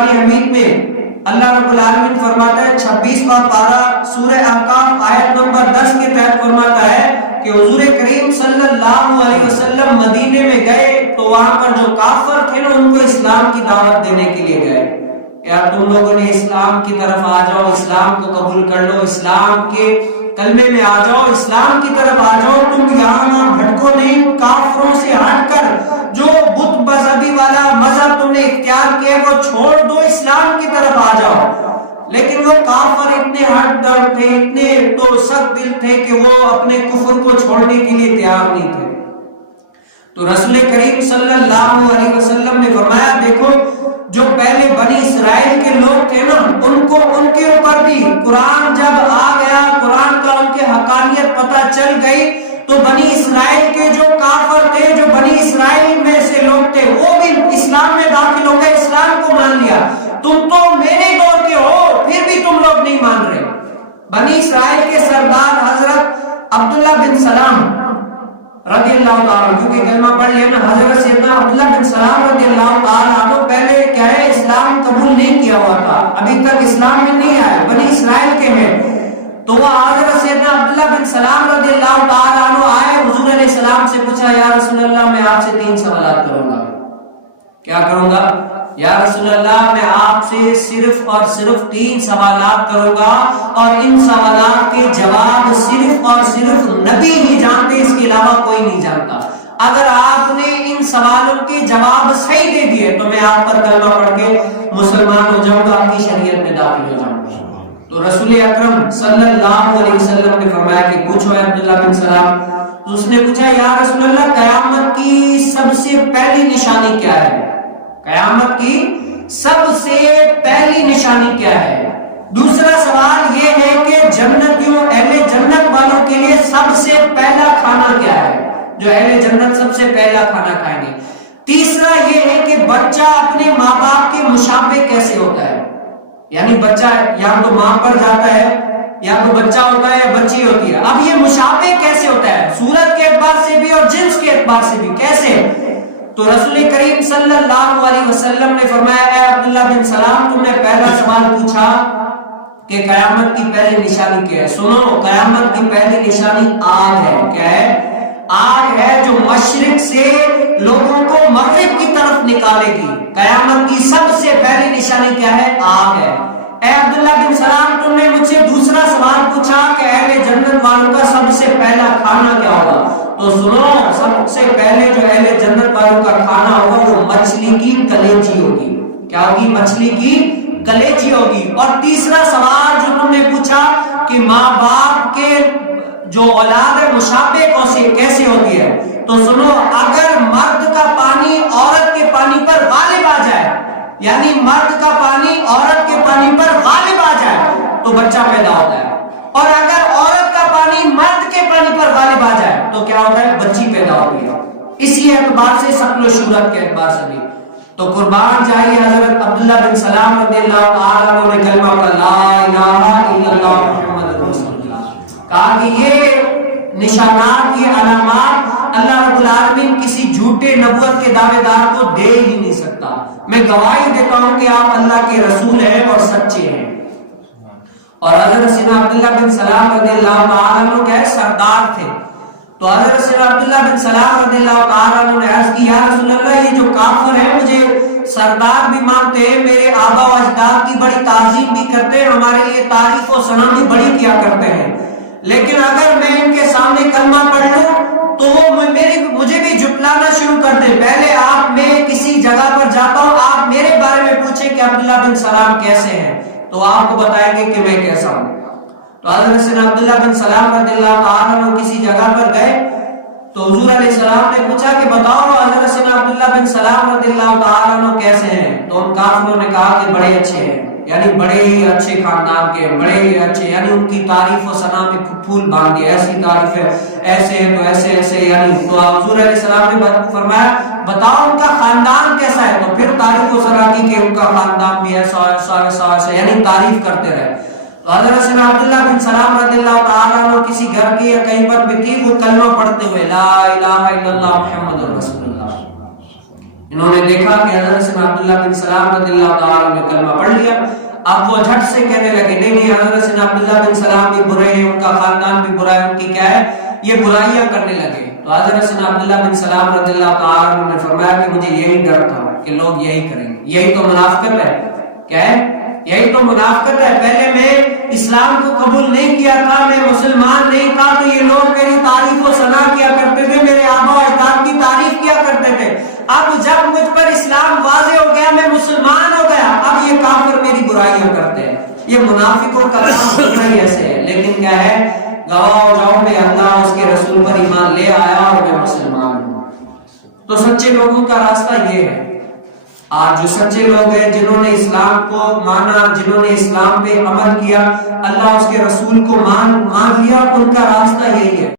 قرآن حمید میں اللہ رب العالمین فرماتا ہے 26واں پارہ سورہ احقاف آیت نمبر 10 کے تحت فرماتا ہے کہ حضور کریم صلی اللہ علیہ وسلم مدینے میں گئے تو وہاں پر جو کافر تھے نا ان کو اسلام کی دعوت دینے کے لیے گئے، یار تم لوگوں نے اسلام کی طرف آ جاؤ، اسلام کو قبول کر لو، اسلام کے کلمے میں آ جاؤ، اسلام کی طرف آ جاؤ، تم یہاں بھٹکو نہیں، کافروں سے ہٹ کر جو بت مذہبی والا مذہب تم نے اختیار کیا وہ چھوڑ دو، اسلام کی طرف آ جاؤ۔ لیکن وہ کافر اتنے ہٹ در تھے، اتنے تو سخت دل تھے کہ وہ اپنے کفر کو چھوڑنے کے لیے تیار نہیں تھے۔ تو رسول کریم صلی اللہ علیہ وسلم نے فرمایا دیکھو جو پہلے بنی اسرائیل کے لوگ تھے نا ان کے اوپر بھی قرآن جب آ گیا، قرآن کا ان کے حقانیت پتہ چل گئی تو بنی اسرائیل کے جو کافر تھے، جو بنی اسرائیل میں سے لوگ تھے، وہ بھی اسلام میں داخل ہو گئے، اسلام کو مان لیا۔ تم تو میرے دور کے ہو پھر بھی تم لوگ نہیں مان رہے۔ بنی اسرائیل کے سردار حضرت عبداللہ بن سلام رضی اللہ تعالیٰ، کیونکہ کلمہ پڑھ لیا نا، حضرت سیدنا عبداللہ بن سلام رضی اللہ تعالیٰ عنہ پہلے کیا ہے اسلام قبول نہیں کیا ہوا تھا، ابھی تک اسلام میں نہیں آیا، بنی اسرائیل کے ہیں۔ تو وہ حضرت سیدنا عبداللہ بن سلام رضی اللہ تعالیٰ عنہ آئے، حضور علیہ السلام سے پوچھا یا رسول اللہ میں آپ سے 3 سوالات کروں گا۔ کیا کروں گا؟ یا رسول اللہ میں آپ سے صرف اور صرف 3 سوالات کروں گا اور ان سوالات کے جواب صرف اور صرف نبی ہی جانتے، اس کے علاوہ کوئی نہیں جانتا۔ اگر آپ نے ان سوالوں کے جواب صحیح دے دیے تو میں آپ پر کلمہ پڑھ کے مسلمان ہو جاؤں گا، آپ کی شریعت میں داخل ہو جاؤں گا۔ تو رسول اکرم صلی اللہ علیہ وسلم نے فرمایا کہ پوچھو اے عبداللہ بن سلام۔ تو اس نے پوچھا یا رسول اللہ قیامت کی سب سے پہلی نشانی کیا ہے؟ قیامت کی سب سے پہلی نشانی کیا ہے؟ دوسرا سوال یہ ہے کہ جنتیوں اہل جنت والوں کے لیے سب سے پہلا کھانا کیا ہے، جو اہل جنت سب سے پہلا کھانا کھائیں گے۔ تیسرا یہ ہے کہ بچہ اپنے ماں باپ کے مشابہ کیسے ہوتا ہے، یعنی بچہ یا تو ماں پر جاتا ہے یا تو بچہ ہوتا ہے یا بچی ہوتی ہے، اب یہ مشابہ کیسے ہوتا ہے، صورت کے اعتبار سے بھی اور جنس کے اعتبار سے بھی کیسے؟ تو رسول کریم صلی اللہ علیہ وسلم نے فرمایا اے عبداللہ بن سلام تم نے پہلا سوال پوچھا کہ قیامت کی پہلی نشانی کیا ہے، سنو قیامت کی پہلی نشانی آگ ہے۔ کیا ہے؟ آگ ہے جو مشرق سے لوگوں کو مغرب کی طرف نکالے گی۔ قیامت کی سب سے پہلی نشانی کیا ہے؟ آگ ہے۔ اے عبداللہ بن سلام تم نے مجھ سے دوسرا سوال پوچھا کہ اہل جنت والوں کا سب سے پہلا کھانا کیا ہوگا، تو سنو سب سے پہلے جو اہل جنت والوں کا کھانا ہوگا وہ مچھلی کی کلیجی ہوگی۔ کیا ہوگی؟ مچھلی کی کلیجی ہوگی۔ اور تیسرا سوال جو تم نے پوچھا کہ ماں باپ کے جو اولاد ہے مشابہ کیسے ہوتی ہے، تو سنو اگر مرد کا پانی عورت کے پانی پر غالب آ جائے، یعنی مرد کا پانی عورت کے پانی پر غالب آ جائے تو بچہ پیدا ہوتا ہے، اور اگر عورت کا پانی مرد کے پانی پر غالب آ جائے تو کیا ہوتا ہے؟ بچی پیدا ہوتی ہے۔ اسی اعتبار سے شکل و صورت کے اعتبار سے بھی۔ تو قربان جائیے حضرت عبداللہ بن سلام رضی اللہ تعالیٰ عنہ نے کلمہ پڑھا لا الہ الا اللہ محمد رسول اللہ، کہا کہ یہ نشانات، یہ علامات اللہ رب العالمین کسی جھوٹے نبوت کے دعوے دار کو دے ہی نہیں سکتا۔ میں گواہی دیتا ہوں کہ آپ اللہ کے رسول ہیں اور سچے ہیں۔ اور حضرت سیدنا عبداللہ بن سلام رضی اللہ تعالیٰ عنہ کے سردار تھے، تو حضرت سیدنا عبداللہ بن سلام رضی اللہ تعالیٰ عنہ نے عرض کی یا رسول اللہ یہ جو کافر ہیں مجھے سردار بھی مانتے ہیں، میرے آبا و اجداد کی بڑی تعظیم بھی کرتے ہیں، ہمارے لیے تعریف و ثنا بھی بڑی کیا کرتے ہیں، لیکن اگر میں ان کے سامنے کلمہ پڑھ لوں تو وہ مجھے بھی جھٹلانا شروع کر دیں۔ پہلے آپ میں کسی جگہ پر جاتا ہوں، آپ میرے بارے میں پوچھیں کہ عبداللہ بن سلام کیسے ہیں تو آپ کو بتائیں گے کہ میں کیسا ہوں۔ تو حضرت سیدنا عبداللہ بن سلام رضی اللہ تعالیٰ عنہ کسی جگہ پر گئے تو حضور علیہ السلام نے پوچھا کہ بتاؤ حضرت سیدنا عبداللہ بن سلام رضی اللہ تعالیٰ عنہ کیسے ہیں، تو ان کافروں نے کہا کہ بڑے اچھے ہیں، یعنی بڑے ہی اچھے خاندان کے، بڑے ہی اچھے، یعنی ان کی تعریف و ثنا میں پھول باندھ دی، ایسی تعریف ہے، ایسے ہیں تو ایسے ایسے، یعنی تو حضور علیہ السلام نے فرمایا بتاؤ ان کا خاندان کیسا ہے، تو پھر تعریف و ثنا کی کہ ان کا خاندان بھی ایسا ایسا ایسا ایسا، یعنی تعریف کرتے رہے۔ تو حضرت سیدنا عبداللہ بن سلام رضی اللہ تعالیٰ عنہ کسی گھر کی یا کہیں پر بھی تھی، وہ کلمہ پڑھتے ہوئے لا الہ الا اللہ محمد رسول اللہ، انہوں نے دیکھا کہ حضرت سیدنا عبداللہ بن سلام رضی اللہ تعالیٰ نے کلمہ پڑھ لیا، اب وہ جھٹ سے کہنے لگے نہیں حضرت سیدنا عبداللہ بن سلام بھی برے ہیں، ان کا خاندان بھی برا ہے، ان کی کیا ہے، یہ برائیاں کرنے لگے۔ تو حضرت سیدنا عبداللہ بن سلام رضی اللہ تعالیٰ عنہ نے فرمایا کہ مجھے یہی ڈر تھا کہ لوگ یہی کریں گے، یہی تو منافقت ہے۔ کیا ہے؟ یہی تو منافقت ہے۔ پہلے میں اسلام کو قبول نہیں کیا تھا، میں مسلمان نہیں تھا، تو یہ لوگ میری تعریف و ثنا کیا کرتے تھے، میرے آبا و اجداد کی تعریف کیا کرتے تھے۔ اب جب مجھ پر اسلام واضح ہو گیا، میں مسلمان ہو گیا، اب یہ کافر میری برائیاں کرتے ہیں۔ یہ منافقوں کا کام ہونا ہی ایسے ہے۔ لیکن کیا ہے، گواہ ہو جاؤ میں اللہ اس کے رسول پر ایمان لے آیا اور میں مسلمان ہوں۔ تو سچے لوگوں کا راستہ یہ ہے۔ آج جو سچے لوگ ہیں، جنہوں نے اسلام کو مانا، جنہوں نے اسلام پہ عمل کیا، اللہ اس کے رسول کو مان لیا، ان کا راستہ یہی ہے۔